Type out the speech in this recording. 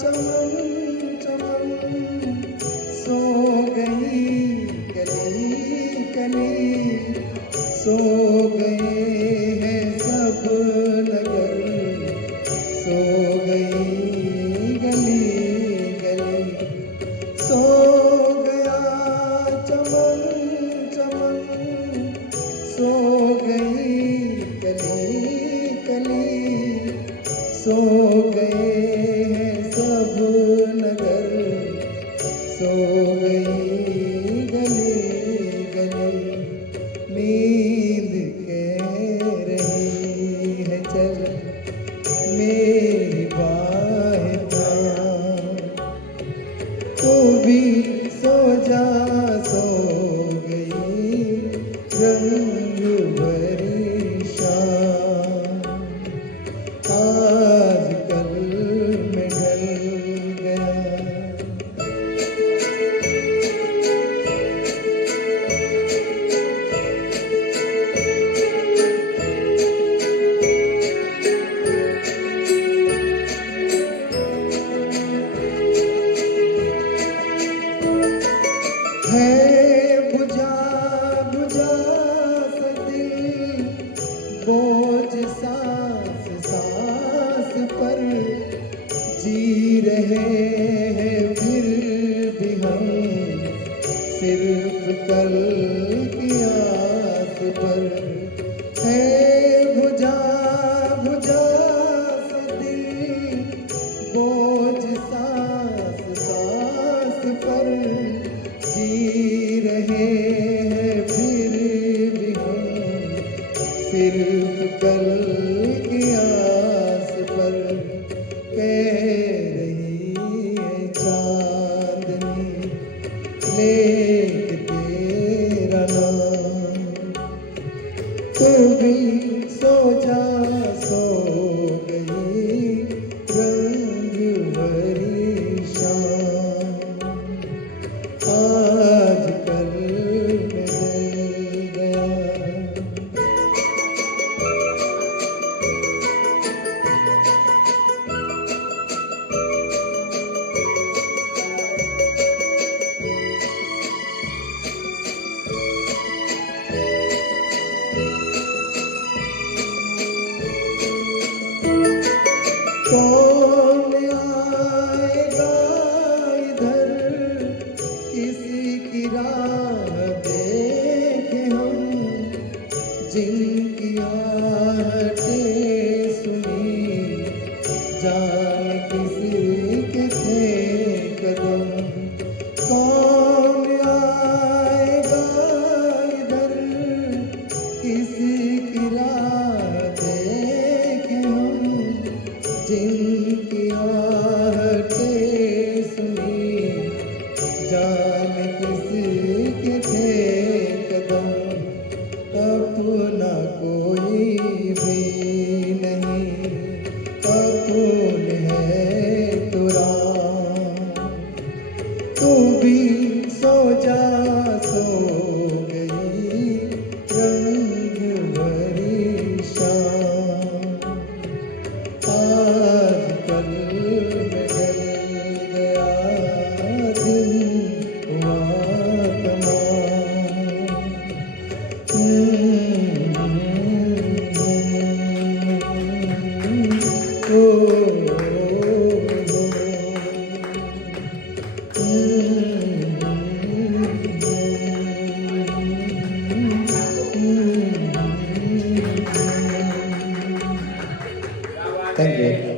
चमन चमन सो गई कली कली, सो गए हैं सब नगर, सो गई गली गली, सो गया चमन चमन, सो गई कली कली, सो गए हैं सब नगर, सो गई गली गली। नींद कह रही है चल मेरी बाहें थाम, तू भी सो जा, सो गई रंग भरी शाम। आज कल में ढल गया, है बुझा बुझा सा दिल, बोझ सांस सांस पर, जी रहे हैं फिर भी हम सिर्फ कल की आस पर। है बुझा बुझा सा दिल, बोझ सांस सांस पर, जी रहे हैं फिर भी हम सिर्फ कल की आस पर। कह रही है चांदनी लेके तेरा नाम, तू भी सो जा, सो गई रंग भरी शाम। आज कल में ढल गया, कौन आएगा इधर किसी की राह देखे हम, जिनकी आहटें सुनी जान किसी के थे कदम। कौन आएगा इधर किसी की राह देखे हम, जिनकी आहटें सुनी जान किसी के थे कदम। अपना कोई भी नहीं, अपन है तो राम, तू भी सो जा, सो गई रंग भरी शाम। आज कल में ढल गया दिन हुआ तमाम। Thank you.